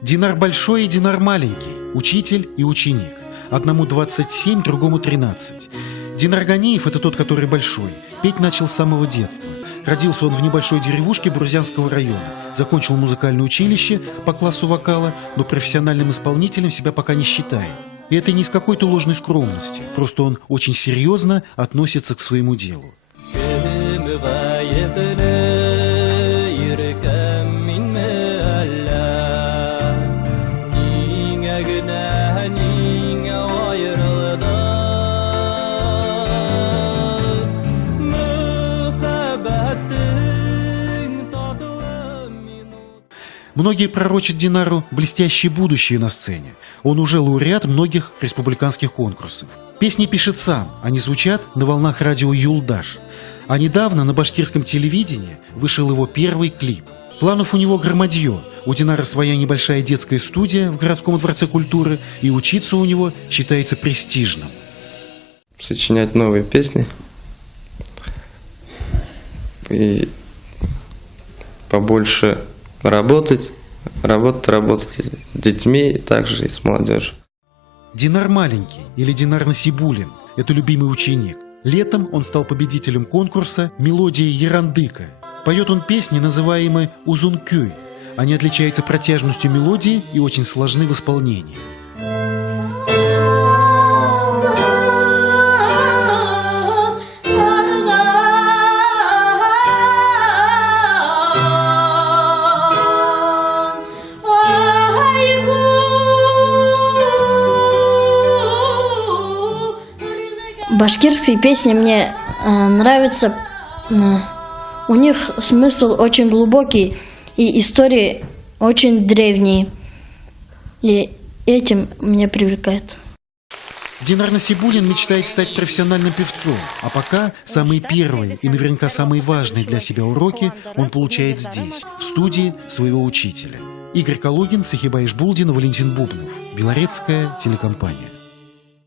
Динар большой и Динар маленький, учитель и ученик. Одному 27, другому 13. Динар Ганиев – это тот, который большой. Петь начал с самого детства. Родился он в небольшой деревушке Бурзянского района. Закончил музыкальное училище по классу вокала, но профессиональным исполнителем себя пока не считает. И это не из какой-то ложной скромности, просто он очень серьезно относится к своему делу. Многие пророчат Динару блестящее будущее на сцене. Он уже лауреат многих республиканских конкурсов. Песни пишет сам, они звучат на волнах радио «Юлдаш». А недавно на башкирском телевидении вышел его первый клип. Планов у него громадье. У Динара своя небольшая детская студия в городском дворце культуры, и учиться у него считается престижным. Сочинять новые песни и побольше работать с детьми, также и с молодежью. Динар маленький, или Динар Насибулин, это любимый ученик. Летом он стал победителем конкурса «Мелодия Ерандыка». Поет он песни, называемые «Узункюй». Они отличаются протяжностью мелодии и очень сложны в исполнении. Башкирские песни мне нравятся. У них смысл очень глубокий и истории очень древние. И этим меня привлекает. Динар Насибулин мечтает стать профессиональным певцом, а пока самые первые и наверняка самые важные для себя уроки он получает здесь, в студии своего учителя. Игорь Калугин, Сахиба Ишбулдин, Валентин Бубнов. Белорецкая телекомпания.